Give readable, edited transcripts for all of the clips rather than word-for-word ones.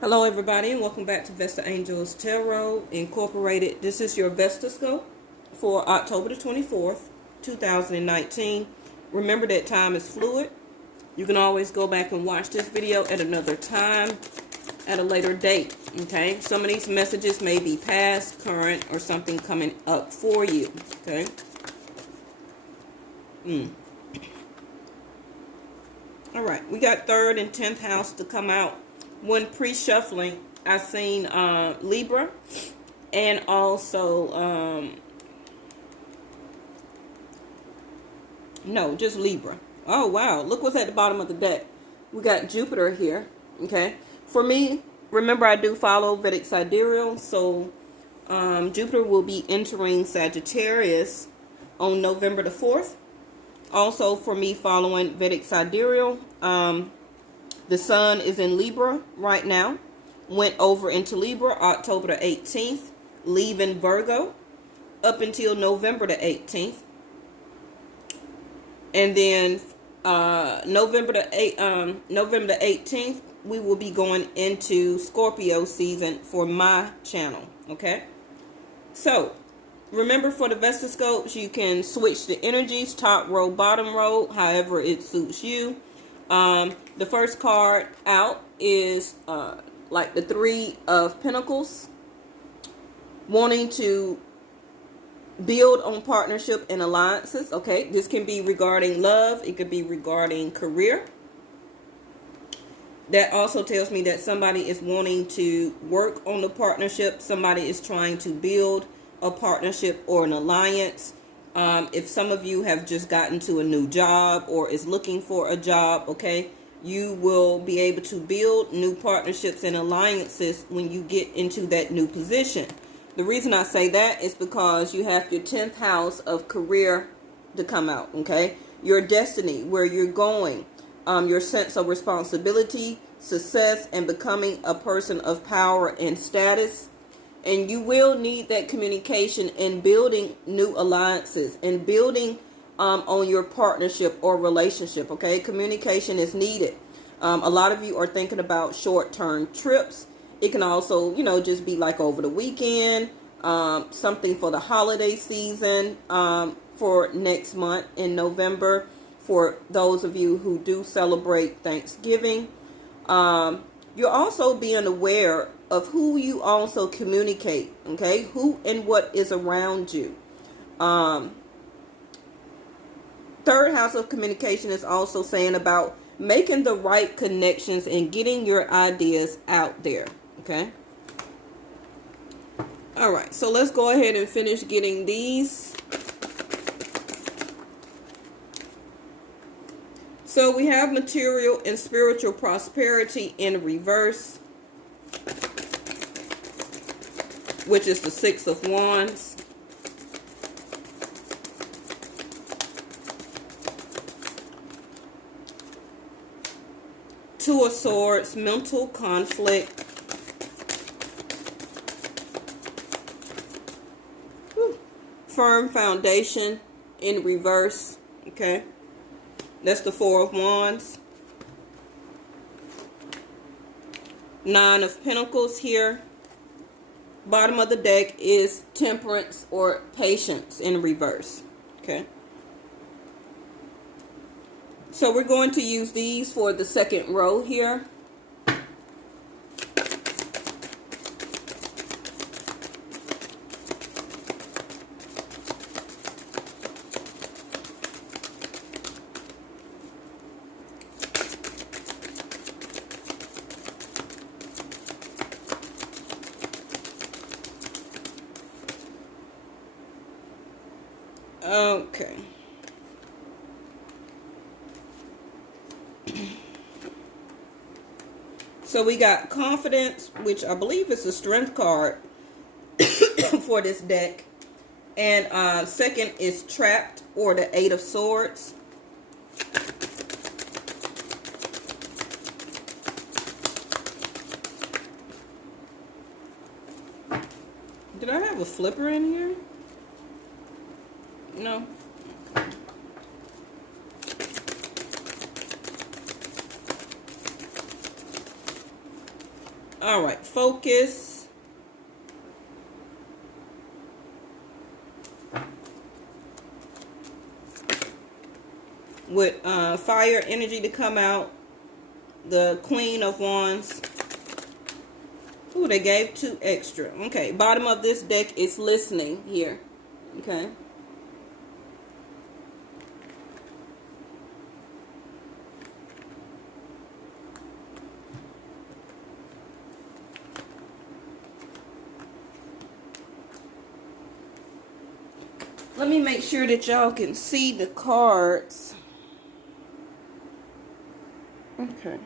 Hello everybody and welcome back to Vesta Angels Tarot Incorporated. This is your Vesta scope for October the 24th, 2019. Remember that time is fluid. You can always go back and watch this video at another time, at a later date. Okay, some of these messages may be past, current, or something coming up for you. Okay. Alright, we got 3rd and 10th house to come out. When pre-shuffling, I seen Libra and also no, just Libra. Oh wow, look what's at the bottom of the deck. We got Jupiter here. Okay, for me, remember I do follow Vedic Sidereal, so Jupiter will be entering Sagittarius on November the 4th. Also, for me following Vedic Sidereal, the sun is in Libra right now. Went over into Libra October the 18th, leaving Virgo up until November the 18th. And then November the 18th, we will be going into Scorpio season for my channel. Okay? So, remember for the Vesta scopes, you can switch the energies, top row, bottom row, however it suits you. The first card out is like the 3 of Pentacles, wanting to build on partnership and alliances. Okay, this can be regarding love, it could be regarding career. That also tells me that somebody is wanting to work on the partnership, somebody is trying to build a partnership or an alliance. If some of you have just gotten to a new job or is looking for a job, okay, you will be able to build new partnerships and alliances when you get into that new position. The reason I say that is because you have your 10th house of career to come out, okay? Your destiny, where you're going, your sense of responsibility, success, and becoming a person of power and status. And you will need that communication in building new alliances and building on your partnership or relationship, okay? Communication is needed. A lot of you are thinking about short-term trips. It can also, just be like over the weekend, something for the holiday season, for next month in November, for those of you who do celebrate Thanksgiving. You're also being aware of who you also communicate, okay? Who and what is around you. 3rd house of communication is also saying about making the right connections and getting your ideas out there, okay? All right, so let's go ahead and finish getting these. So we have material and spiritual prosperity in reverse, which is the 6 of Wands. Two of Swords, mental conflict. Firm foundation in reverse, okay? That's the 4 of Wands. 9 of Pentacles here. Bottom of the deck is temperance or patience in reverse. Okay. So we're going to use these for the 2nd row here. Okay. So we got confidence, which I believe is a strength card for this deck. And 2nd is trapped, or the 8 of Swords. Did I have a flipper in here? No. All right, focus. With fire energy to come out. The Queen of Wands. Ooh, they gave 2 extra. Okay, bottom of this deck is listening here. Okay. Let me make sure that y'all can see the cards. Okay.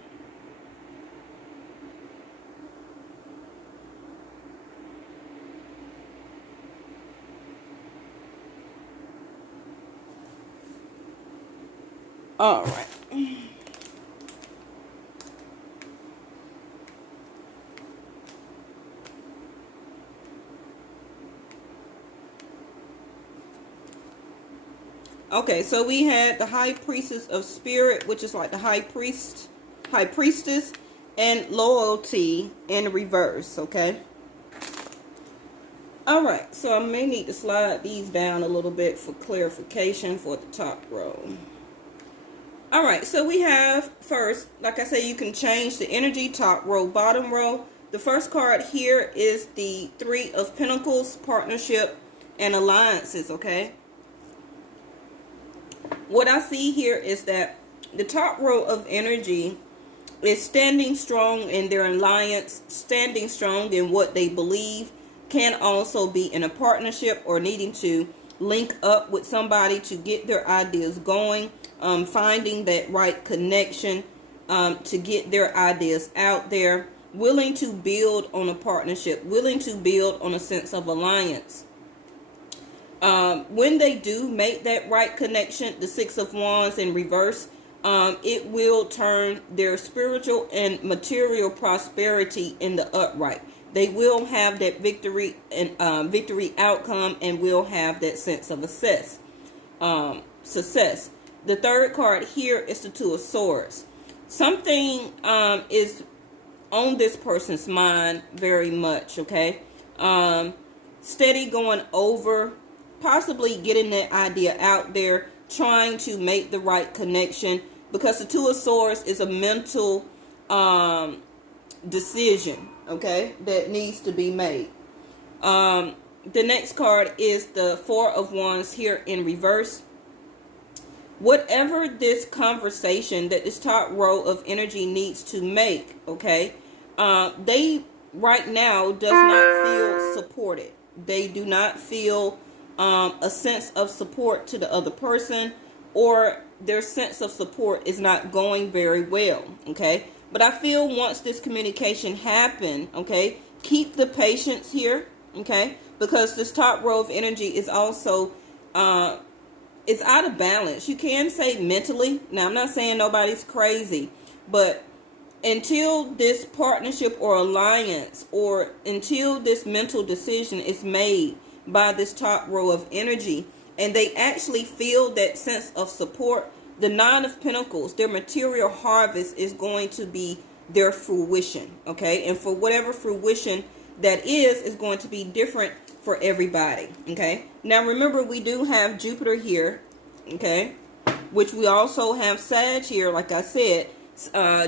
All right. Okay, so we had the High Priestess of Spirit, which is like the High Priestess, and Loyalty in reverse, okay? All right, so I may need to slide these down a little bit for clarification for the top row. All right, so we have first, like I said, you can change the energy, top row, bottom row. The first card here is the 3 of Pentacles, partnership and alliances, okay? What I see here is that the top row of energy is standing strong in their alliance, standing strong in what they believe, can also be in a partnership or needing to link up with somebody to get their ideas going, finding that right connection to get their ideas out there, willing to build on a partnership, willing to build on a sense of alliance. When they do make that right connection, the 6 of Wands in reverse, it will turn their spiritual and material prosperity in the upright. They will have that victory and victory outcome, and will have that sense of success. The third card here is the 2 of Swords. Something is on this person's mind very much, okay? Steady going over, possibly getting that idea out there, trying to make the right connection, because the 2 of Swords is a mental decision, okay, that needs to be made. The next card is the 4 of Wands here in reverse. Whatever this conversation that this top row of energy needs to make, okay, they right now does not feel supported. They do not feel a sense of support to the other person, or their sense of support is not going very well, okay? But I feel once this communication happen, okay, keep the patience here, okay? Because this top row of energy is also, it's out of balance. You can say mentally. Now, I'm not saying nobody's crazy, but until this partnership or alliance, or until this mental decision is made by this top row of energy, and they actually feel that sense of support, the 9 of Pentacles, their material harvest is going to be their fruition, okay? And for whatever fruition that is going to be different for everybody, okay? Now, remember, we do have Jupiter here, okay? Which we also have Sag here, like I said.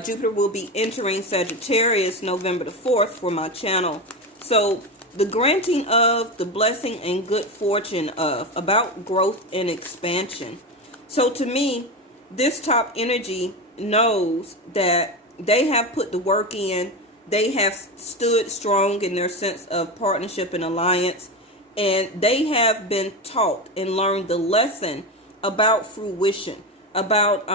Jupiter will be entering Sagittarius November the 4th for my channel. So, the granting of, the blessing and good fortune of, about growth and expansion. So to me, this top energy knows that they have put the work in. They have stood strong in their sense of partnership and alliance. And they have been taught and learned the lesson about fruition, about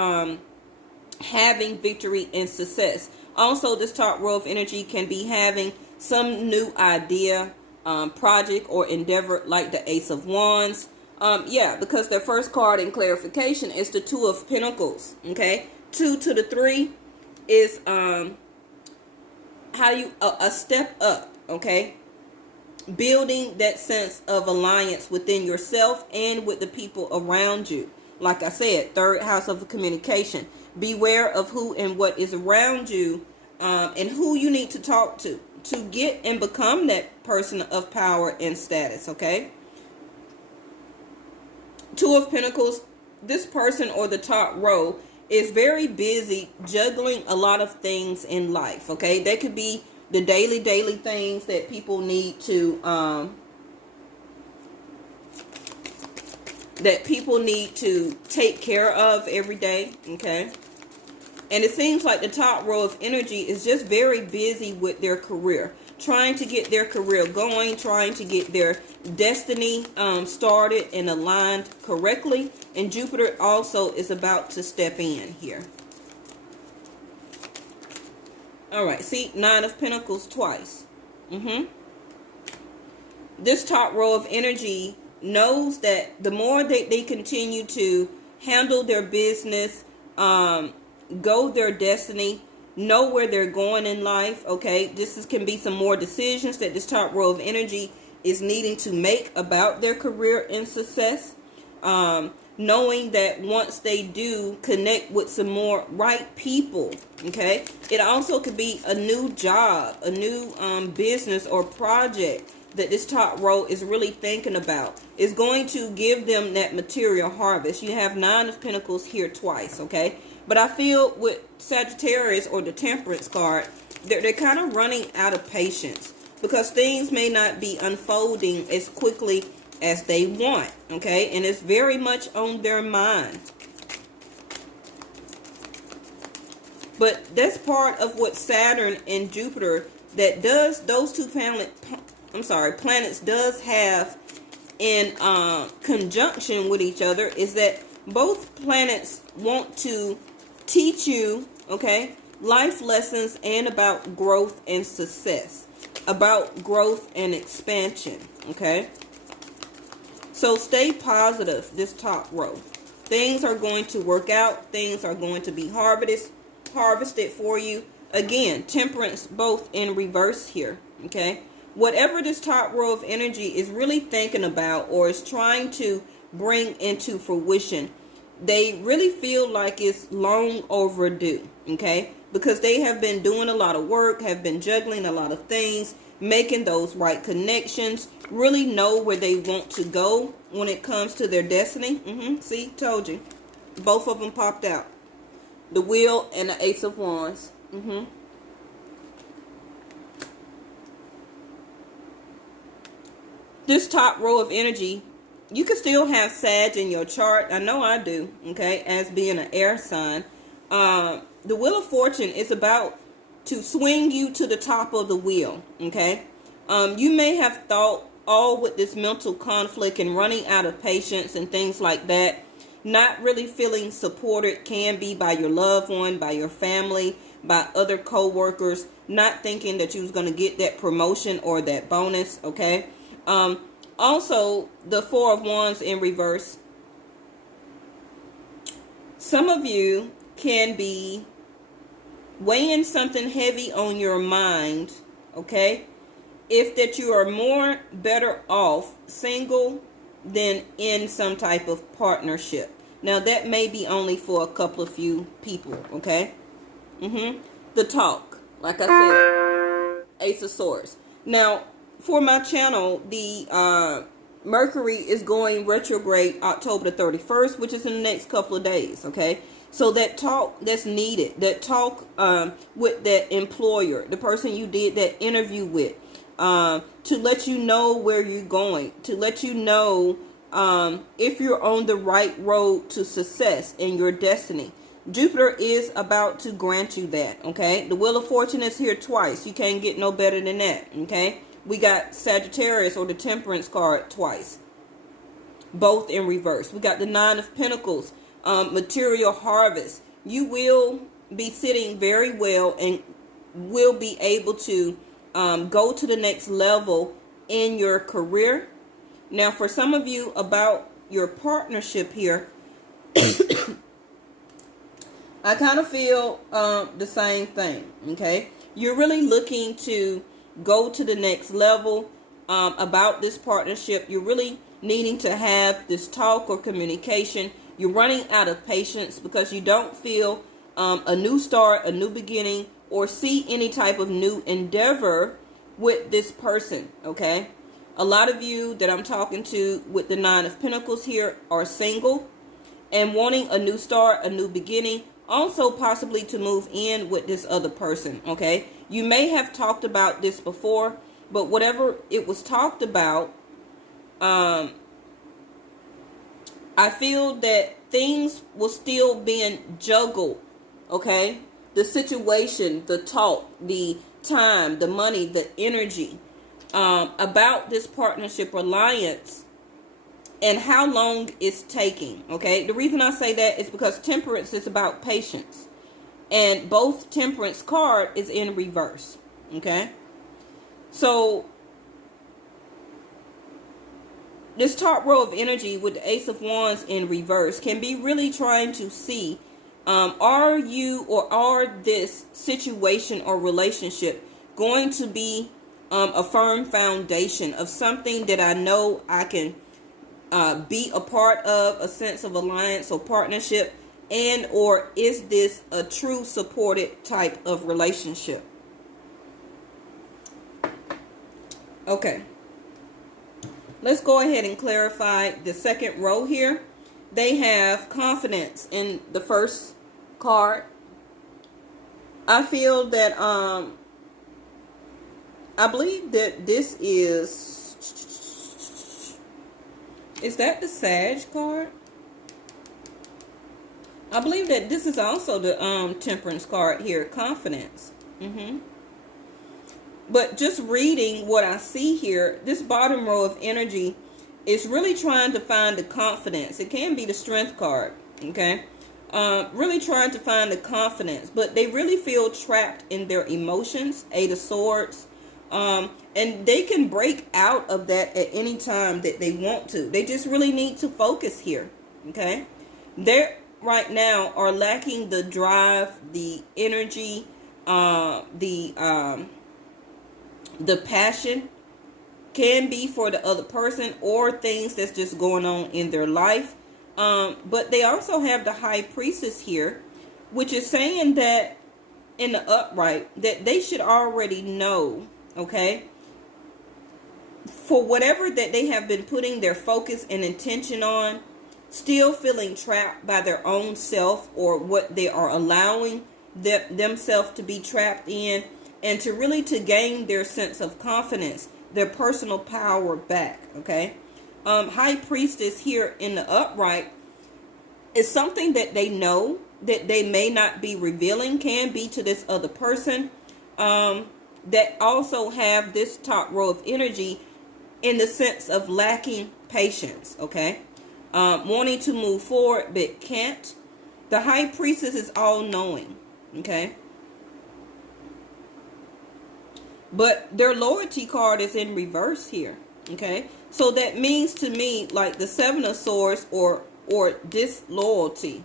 having victory and success. Also, this top row of energy can be having some new idea, project or endeavor, like the Ace of Wands. Yeah, because their first card in clarification is the 2 of Pentacles. Okay, 2 to the 3 is how you a step up. Okay, building that sense of alliance within yourself and with the people around you. Like I said, third house of communication. Beware of who and what is around you. and who you need to talk to get and become that person of power and status, okay? Two of Pentacles, this person or the top row is very busy juggling a lot of things in life, okay? That could be the daily things that people need to take care of every day, okay? And it seems like the top row of energy is just very busy with their career, trying to get their career going, trying to get their destiny started and aligned correctly. And Jupiter also is about to step in here. All right, see, Nine of Pentacles twice. This top row of energy knows that the more they continue to handle their business, go their destiny, know where they're going in life, okay? Can be some more decisions that this top row of energy is needing to make about their career and success. Knowing that once they do connect with some more right people, okay? It also could be a new job, a new business or project that this top row is really thinking about. Is going to give them that material harvest. You have Nine of Pentacles here twice, okay? But I feel with Sagittarius or the Temperance card, they're kind of running out of patience because things may not be unfolding as quickly as they want, okay? And it's very much on their mind. But that's part of what Saturn and Jupiter that does, those two planets does have in conjunction with each other, is that both planets want to teach you, okay, life lessons and about growth and success, about growth and expansion, okay? So stay positive, this top row. Things are going to work out. Things are going to be harvested for you. Again, Temperance both in reverse here, okay? Whatever this top row of energy is really thinking about or is trying to bring into fruition, they really feel like it's long overdue, okay? Because they have been doing a lot of work, have been juggling a lot of things, making those right connections, really know where they want to go when it comes to their destiny. See, told you. Both of them popped out. The Wheel and the Ace of Wands. This top row of energy, you can still have Sag in your chart. I know I do, okay, as being an air sign. The Wheel of Fortune is about to swing you to the top of the wheel, okay? You may have thought, all with this mental conflict and running out of patience and things like that, not really feeling supported, can be by your loved one, by your family, by other co-workers, not thinking that you was going to get that promotion or that bonus, okay? Also, the Four of Wands in reverse. Some of you can be weighing something heavy on your mind, okay? If that you are more better off single than in some type of partnership. Now, that may be only for a couple of few people, okay? The Talk, like I said, Ace of Swords. Now, for my channel, the Mercury is going retrograde October the 31st, which is in the next couple of days, okay? So that talk that's needed, that talk with that employer, the person you did that interview with, to let you know where you're going, to let you know if you're on the right road to success in your destiny. Jupiter is about to grant you that, okay? The Wheel of Fortune is here twice. You can't get no better than that, okay? We got Sagittarius or the Temperance card twice, both in reverse. We got the Nine of Pentacles, material harvest. You will be sitting very well and will be able to go to the next level in your career. Now, for some of you, about your partnership here, I kind of feel the same thing, okay? You're really looking to go to the next level about this partnership. You're really needing to have this talk or communication. You're running out of patience because you don't feel a new start, a new beginning, or see any type of new endeavor with this person, okay? A lot of you that I'm talking to with the Nine of Pentacles here are single and wanting a new start, a new beginning, also possibly to move in with this other person, okay? You may have talked about this before, but whatever it was talked about, I feel that things were still being juggled, okay? The situation, the talk, the time, the money, the energy about this partnership alliance and how long it's taking, okay? The reason I say that is because Temperance is about patience. And both Temperance card is in reverse, okay? So, this top row of energy with the Ace of Wands in reverse can be really trying to see, are you or are this situation or relationship going to be a firm foundation of something that I know I can be a part of, a sense of alliance or partnership, and or is this a true supported type of relationship? Okay, let's go ahead and clarify the second row here. They have confidence in the first card. I feel that I believe that this is that the Sag card? I believe that this is also the Temperance card here, confidence. But just reading what I see here, this bottom row of energy is really trying to find the confidence. It can be the Strength card, okay? Really trying to find the confidence, but they really feel trapped in their emotions, Eight of Swords. And they can break out of that at any time that they want to. They just really need to focus here, okay? They right now are lacking the drive, the energy, the passion. Can be for the other person or things that's just going on in their life. But they also have the High Priestess here, which is saying that in the upright that they should already know, okay, for whatever that they have been putting their focus and intention on, still feeling trapped by their own self or what they are allowing themselves to be trapped in, and to really to gain their sense of confidence, their personal power back, okay? High Priestess here in the upright is something that they know that they may not be revealing, can be to this other person, that also have this top row of energy in the sense of lacking patience, okay? Wanting to move forward but can't. The High Priestess is all-knowing, okay? But their loyalty card is in reverse here, okay? So that means to me like the Seven of Swords or disloyalty.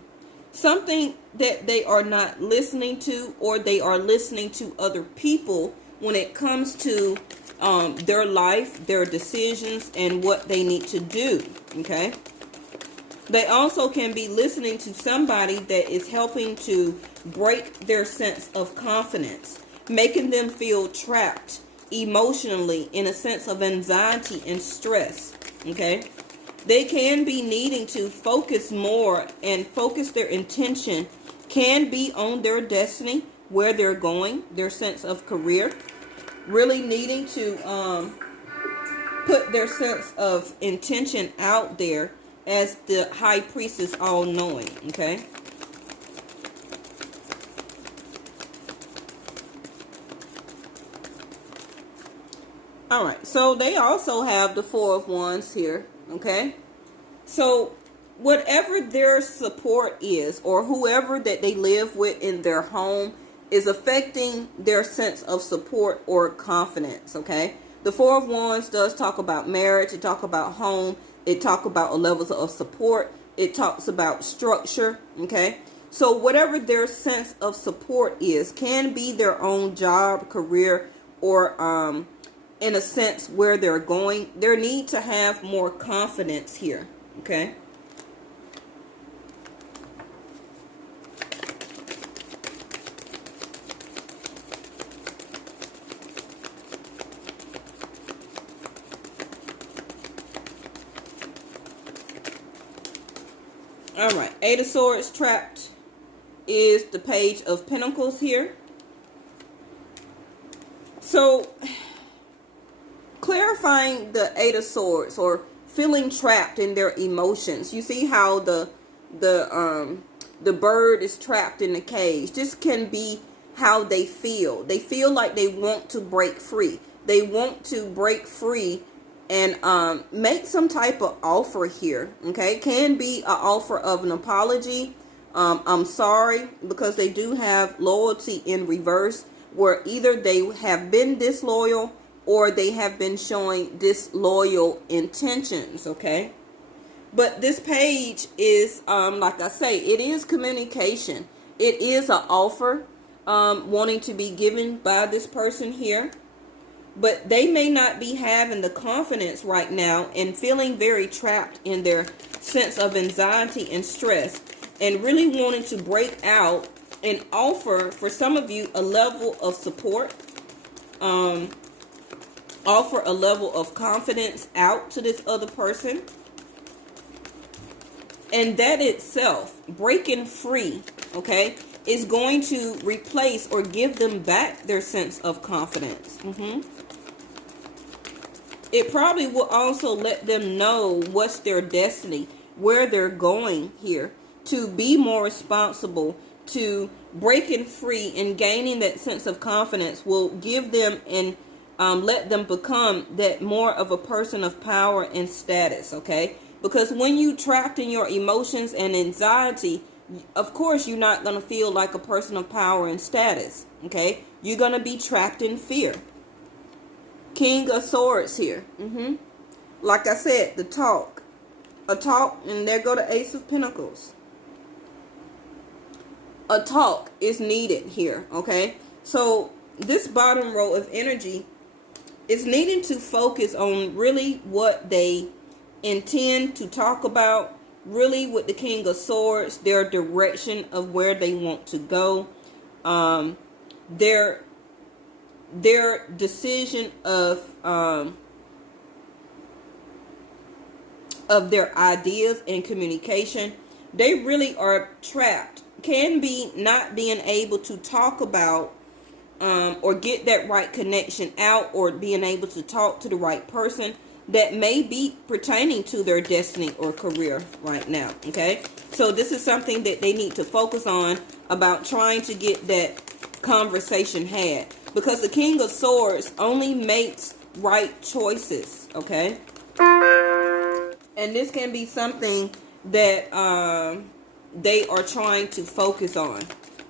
Something that they are not listening to, or they are listening to other people when it comes to their life, their decisions, and what they need to do, okay? They also can be listening to somebody that is helping to break their sense of confidence, making them feel trapped emotionally in a sense of anxiety and stress, okay? They can be needing to focus more and focus their intention, can be on their destiny, where they're going, their sense of career, really needing to put their sense of intention out there as the High Priestess all-knowing, okay? Alright, so they also have the Four of Wands here, okay? So whatever their support is, or whoever that they live with in their home, is affecting their sense of support or confidence, okay? The Four of Wands does talk about marriage, it talks about home, it talks about levels of support, it talks about structure, okay? So whatever their sense of support is, can be their own job, career, or in a sense where they're going. They need to have more confidence here, okay? All right. Eight of Swords trapped is the Page of Pentacles here. So, clarifying the Eight of Swords, or feeling trapped in their emotions. You see how the bird is trapped in the cage. This can be how they feel. They feel like they want to break free. They want to break free and make some type of offer here. Okay, can be an offer of an apology. I'm sorry, because they do have loyalty in reverse, where either they have been disloyal or they have been showing disloyal intentions. Okay, but this page is like I say, it is communication. It is an offer wanting to be given by this person here. But they may not be having the confidence right now and feeling very trapped in their sense of anxiety and stress, and really wanting to break out and offer, for some of you, a level of support, offer a level of confidence out to this other person. And that itself, breaking free, okay, is going to replace or give them back their sense of confidence. It probably will also let them know what's their destiny, where they're going here, to be more responsible, to breaking free and gaining that sense of confidence will give them and let them become that more of a person of power and status, okay? Because when you trapped in your emotions and anxiety, of course you're not going to feel like a person of power and status, okay? You're going to be trapped in fear. King of Swords here. Like I said, the talk. A talk, and there go the Ace of Pentacles. A talk is needed here, okay? So this bottom row of energy is needing to focus on really what they intend to talk about, really with the King of Swords, their direction of where they want to go, their decision of their ideas and communication. They really are trapped. Can be not being able to talk about or get that right connection out, or being able to talk to the right person that may be pertaining to their destiny or career right now. Okay, so this is something that they need to focus on, about trying to get that conversation had, because the King of Swords only makes right choices. Okay, and this can be something that they are trying to focus on.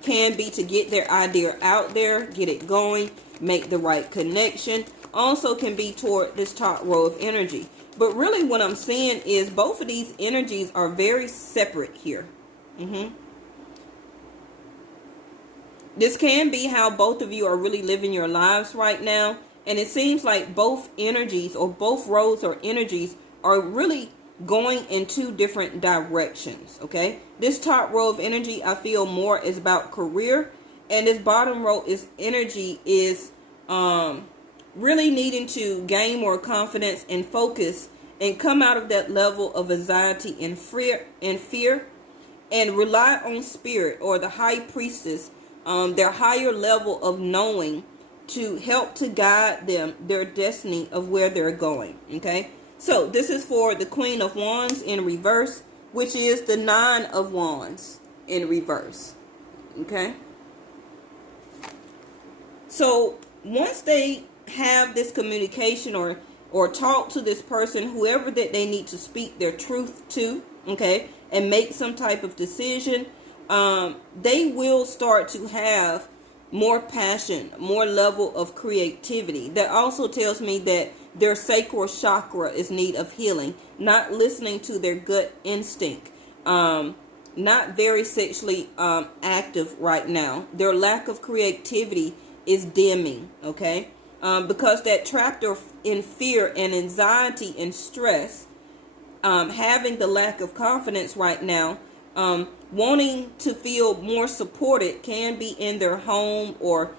Can be to get their idea out there, get it going, make the right connection. Also can be toward this top row of energy. But really what I'm seeing is both of these energies are very separate here. This can be how both of you are really living your lives right now. And it seems like both energies, or both rows or energies, are really going in two different directions. Okay, this top row of energy, I feel more is about career, and this bottom row is energy is really needing to gain more confidence and focus and come out of that level of anxiety and fear and rely on spirit, or the high priestess, their higher level of knowing, to help to guide them, their destiny of where they're going. Okay, so this is for the Queen of Wands in reverse, which is the Nine of Wands in reverse. Okay, so once they have this communication or talk to this person, whoever that they need to speak their truth to, okay, and make some type of decision, they will start to have more passion, more level of creativity. That also tells me that their sacral chakra is in need of healing, not listening to their gut instinct, not very sexually active right now. Their lack of creativity is dimming, okay? Because that trapped in fear and anxiety and stress, having the lack of confidence right now, wanting to feel more supported, can be in their home, or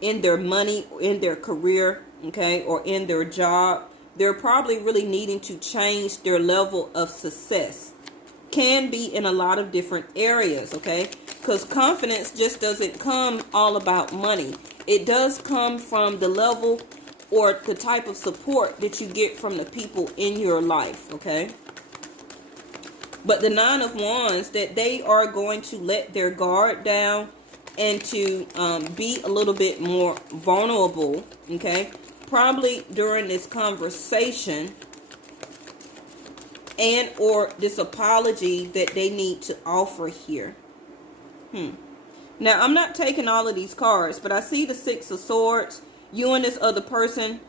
in their money, or in their career, okay, or in their job. They're probably really needing to change their level of success. can be in a lot of different areas, okay? Because confidence just doesn't come all about money. It does come from the level or the type of support that you get from the people in your life, okay? But the Nine of Wands, that they are going to let their guard down and to be a little bit more vulnerable, okay? Probably during this conversation and or this apology that they need to offer here. Now, I'm not taking all of these cards, but I see the Six of Swords. You and this other person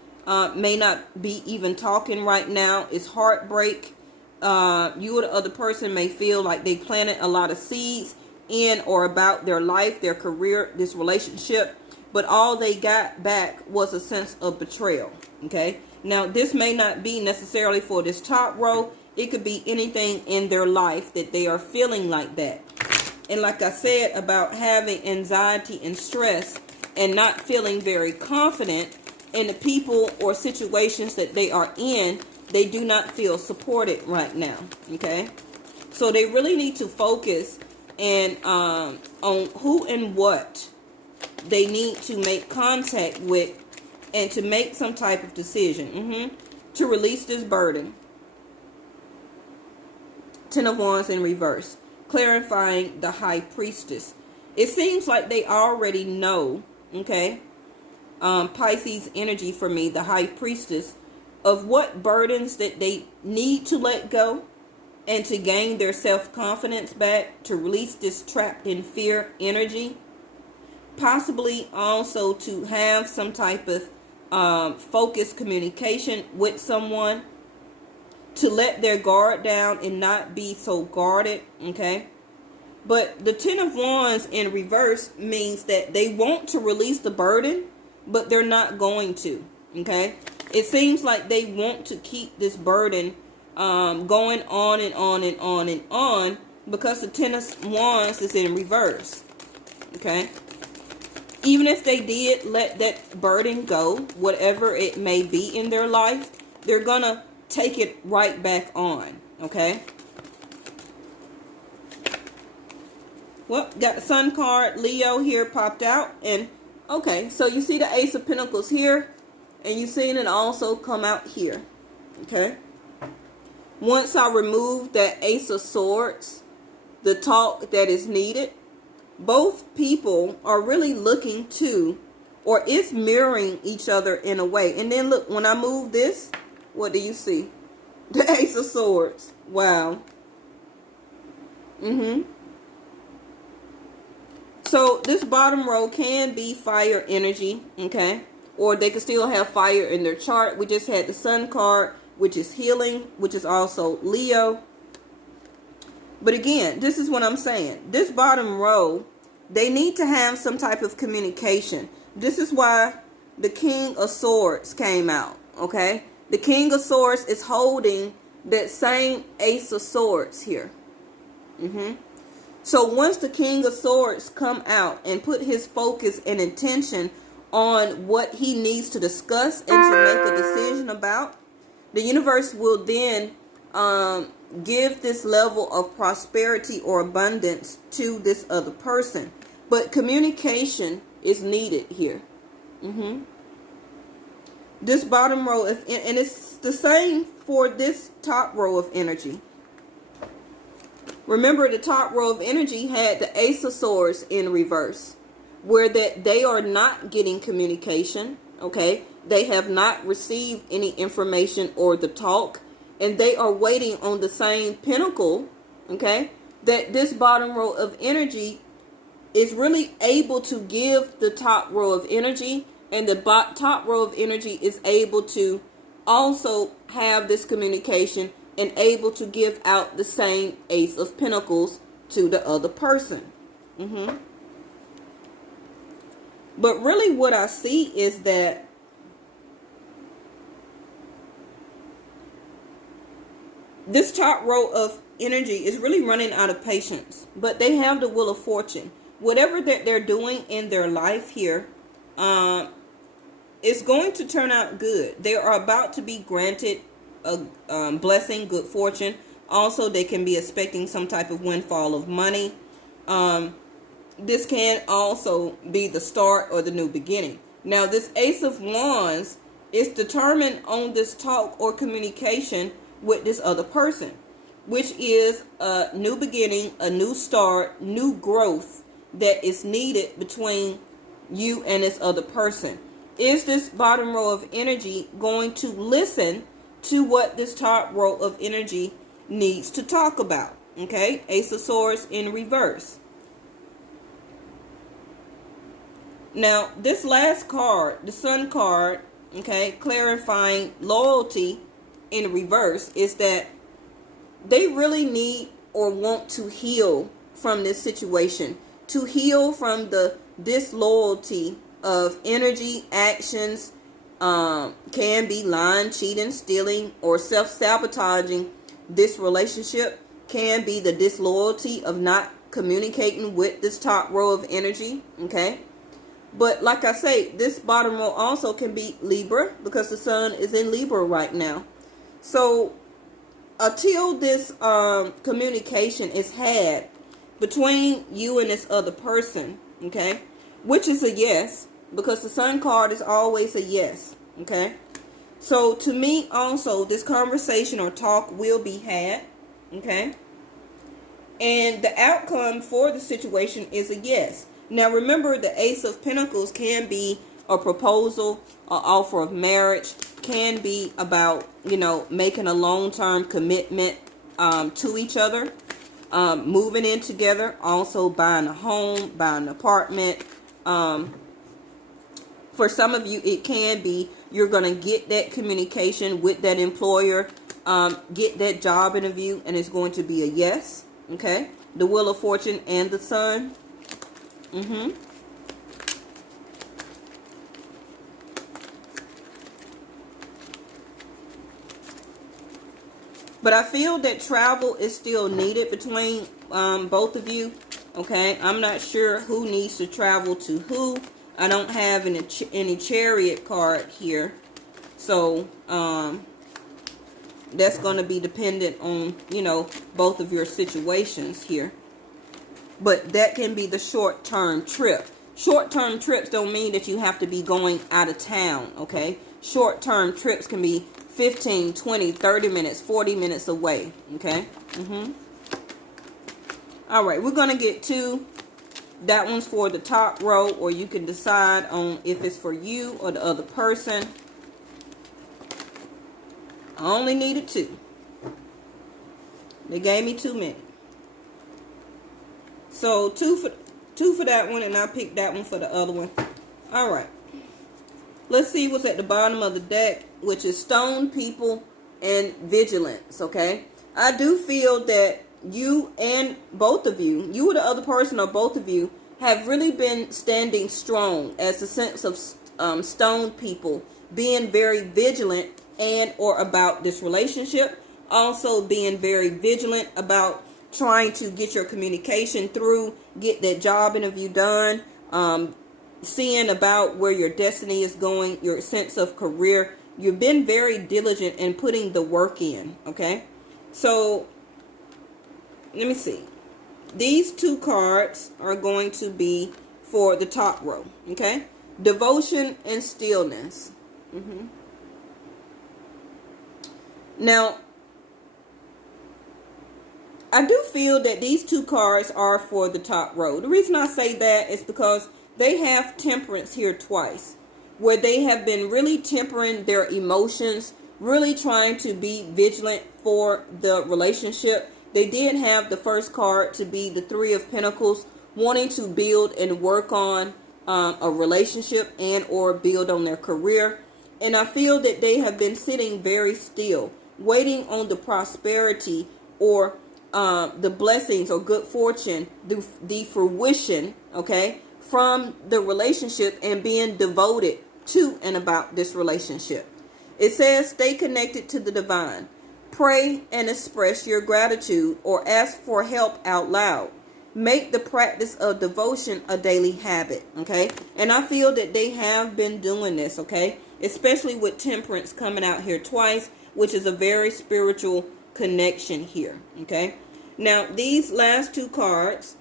may not be even talking right now. It's heartbreak. You or the other person may feel like they planted a lot of seeds in or about their life, their career, this relationship, but all they got back was a sense of betrayal, okay? Now, this may not be necessarily for this top row. It could be anything in their life that they are feeling like that. And like I said about having anxiety and stress and not feeling very confident in the people or situations that they are in, they do not feel supported right now, okay? So they really need to focus and on who and what they need to make contact with and to make some type of decision to release this burden. Ten of Wands in reverse, clarifying the High Priestess. It seems like they already know, okay, Pisces energy for me, the High Priestess, of what burdens that they need to let go and to gain their self-confidence back, to release this trapped in fear energy. Possibly also to have some type of focused communication with someone, to let their guard down and not be so guarded, okay? But the Ten of Wands in reverse means that they want to release the burden, but they're not going to, okay? It seems like they want to keep this burden going on and on and on and on because the Ten of Wands is in reverse, okay? Even if they did let that burden go, whatever it may be in their life, they're going to take it right back on, okay? Well, got the Sun card, Leo here popped out. And, okay, so you see the Ace of Pentacles here. And you've seen it also come out here, okay? Once I remove that Ace of Swords, the talk that is needed, both people are really looking to, or it's mirroring each other in a way. And then look, when I move this, what do you see? The Ace of Swords. Wow. So this bottom row can be fire energy, okay? Or they could still have fire in their chart. We just had the Sun card, which is healing, which is also Leo. But again, this is what I'm saying. This bottom row, they need to have some type of communication. This is why the King of Swords came out, okay? The King of Swords is holding that same Ace of Swords here. So once the King of Swords come out and put his focus and intention on what he needs to discuss and to make a decision about, the universe will then give this level of prosperity or abundance to this other person. But communication is needed here. This bottom row, and it's the same for this top row of energy. Remember, the top row of energy had the Ace of Swords in reverse, where that they are not getting communication, okay? They have not received any information or the talk, and they are waiting on the same pinnacle, okay? That this bottom row of energy is really able to give the top row of energy, and the top row of energy is able to also have this communication and able to give out the same Ace of Pentacles to the other person. But really what I see is that this top row of energy is really running out of patience. But they have the Wheel of Fortune. Whatever that they're doing in their life here, it's going to turn out good. They are about to be granted a blessing, good fortune. Also, they can be expecting some type of windfall of money. This can also be the start or the new beginning. Now, this Ace of Wands is determined on this talk or communication with this other person, which is a new beginning, a new start, new growth that is needed between you and this other person. Is this bottom row of energy going to listen to what this top row of energy needs to talk about? Okay, Ace of Swords in reverse. Now, this last card, the Sun card, okay, clarifying loyalty in reverse, is that they really need or want to heal from this situation, to heal from the disloyalty of energy, actions, can be lying, cheating, stealing, or self-sabotaging this relationship, can be the disloyalty of not communicating with this top row of energy, okay? But like I say, this bottom row also can be Libra, because the Sun is in Libra right now. So until this communication is had between you and this other person, okay, which is a yes, because the Sun card is always a yes, okay. So to me also, this conversation or talk will be had, okay, and the outcome for the situation is a yes. Now remember, the Ace of Pentacles can be a proposal, an offer of marriage, can be about, you know, making a long-term commitment to each other, moving in together, also buying a home, buying an apartment. For some of you, it can be you're going to get that communication with that employer, get that job interview, and it's going to be a yes, okay? The Wheel of Fortune and the Sun. But I feel that travel is still needed between both of you, okay? I'm not sure who needs to travel to who. I don't have any Chariot card here. So that's going to be dependent on, you know, both of your situations here. But that can be the short-term trip. Short-term trips don't mean that you have to be going out of town, okay? Short-term trips can be 15, 20, 30 minutes, 40 minutes away, okay? All right, we're going to get to that one's for the top row, or you can decide on if it's for you or the other person. I only needed 2. They gave me 2 minutes. So two for that one, and I picked that one for the other one. All right. Let's see what's at the bottom of the deck, which is stone people and vigilance, okay? I do feel that you and both of you, you or the other person or both of you, have really been standing strong as a sense of stone people, being very vigilant and or about this relationship. Also being very vigilant about trying to get your communication through, get that job interview done, seeing about where your destiny is going, your sense of career. You've been very diligent in putting the work in, okay? So, let me see. These 2 cards are going to be for the top row, okay? Devotion and stillness. Now, I do feel that these 2 cards are for the top row. The reason I say that is because they have temperance here twice, where they have been really tempering their emotions, really trying to be vigilant for the relationship. They did have the first card to be the 3 of Pentacles, wanting to build and work on a relationship and or build on their career. And I feel that they have been sitting very still, waiting on the prosperity or the blessings or good fortune, the fruition, okay, from the relationship, and being devoted to and about this relationship. It says, stay connected to the divine. Pray and express your gratitude or ask for help out loud. Make the practice of devotion a daily habit, okay? And I feel that they have been doing this, okay? Especially with temperance coming out here twice, which is a very spiritual connection here. Okay. Now, these last two cards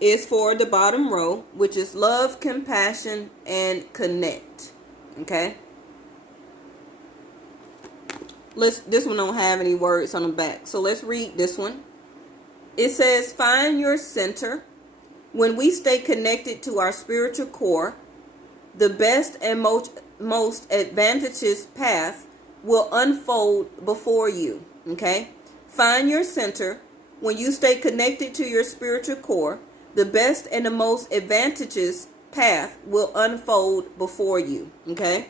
is for the bottom row, which is love, compassion, and connect. Okay. This one don't have any words on the back, so let's read this one. It says, find your center. When we stay connected to our spiritual core, the best and most advantageous path will unfold before you. Okay? Find your center. When you stay connected to your spiritual core, the best and the most advantageous path will unfold before you. Okay?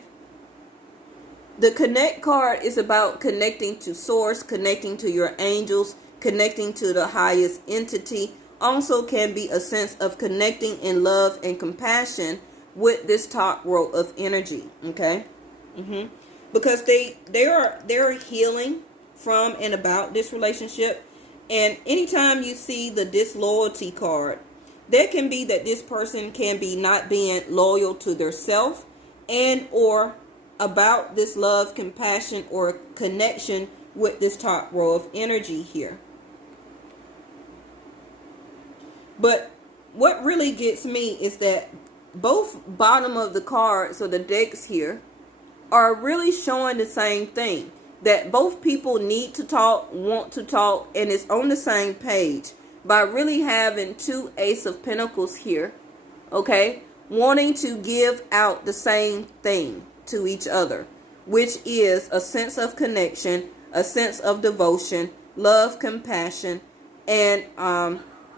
The connect card is about connecting to source, connecting to your angels, connecting to the highest entity. Also can be a sense of connecting in love and compassion with this top row of energy. Okay? Because they're healing from and about this relationship. And anytime you see the disloyalty card, there can be that this person can be not being loyal to their self and or about this love, compassion, or connection with this top row of energy here. But what really gets me is that both bottom of the cards or the decks here are really showing the same thing. That both people need to talk, want to talk, and it's on the same page. By really having two Ace of Pentacles here, okay, wanting to give out the same thing to each other, which is a sense of connection, a sense of devotion, love, compassion, and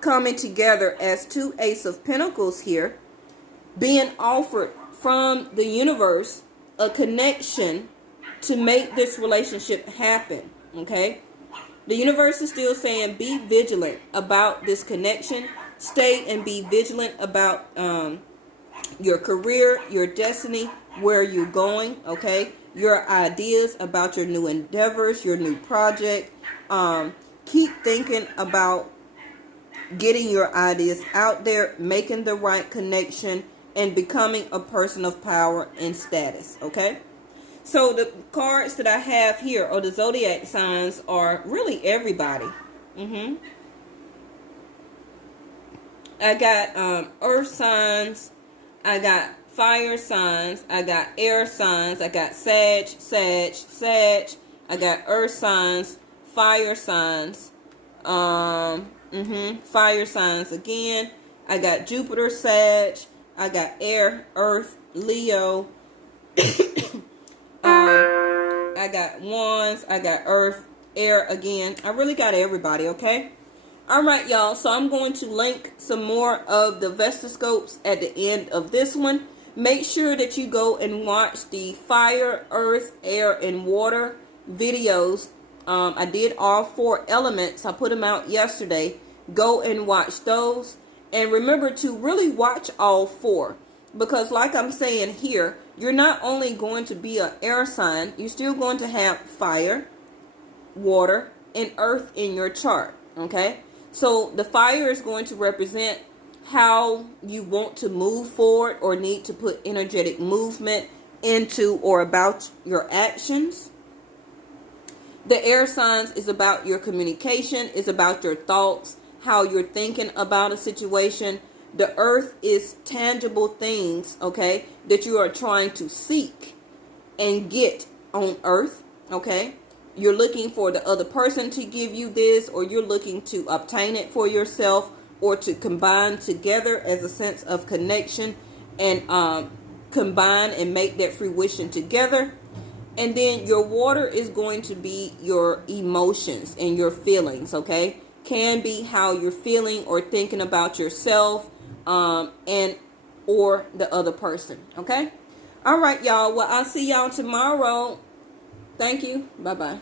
coming together as two Ace of Pentacles here, being offered from the universe a connection to make this relationship happen. Okay, the universe is still saying be vigilant about this connection. Stay and be vigilant about your career, your destiny, where you're going. Okay, your ideas about your new endeavors, your new project. Keep thinking about getting your ideas out there, making the right connection, and becoming a person of power and status. Okay, so the cards that I have here, or the zodiac signs, are really everybody. I got earth signs, I got fire signs, I got air signs, I got Sag, I got earth signs, fire signs, fire signs again. I got Jupiter, Sag, I got air, earth, Leo. I got wands, I got earth, air again. I really got everybody, okay? All right, y'all. So I'm going to link some more of the Vestascopes at the end of this one. Make sure that you go and watch the fire, earth, air, and water videos. I did all 4 elements. I put them out yesterday. Go and watch those. And remember to really watch all 4. Because like I'm saying here, you're not only going to be an air sign, you're still going to have fire, water, and earth in your chart. Okay? So the fire is going to represent how you want to move forward or need to put energetic movement into or about your actions. The air signs is about your communication, is about your thoughts, how you're thinking about a situation. The earth is tangible things, okay, that you are trying to seek and get on earth, okay? You're looking for the other person to give you this, or you're looking to obtain it for yourself, or to combine together as a sense of connection and combine and make that fruition together. And then your water is going to be your emotions and your feelings, okay? Can be how you're feeling or thinking about yourself and or the other person, okay? All right, y'all. Well, I'll see y'all tomorrow. Thank you. Bye-bye.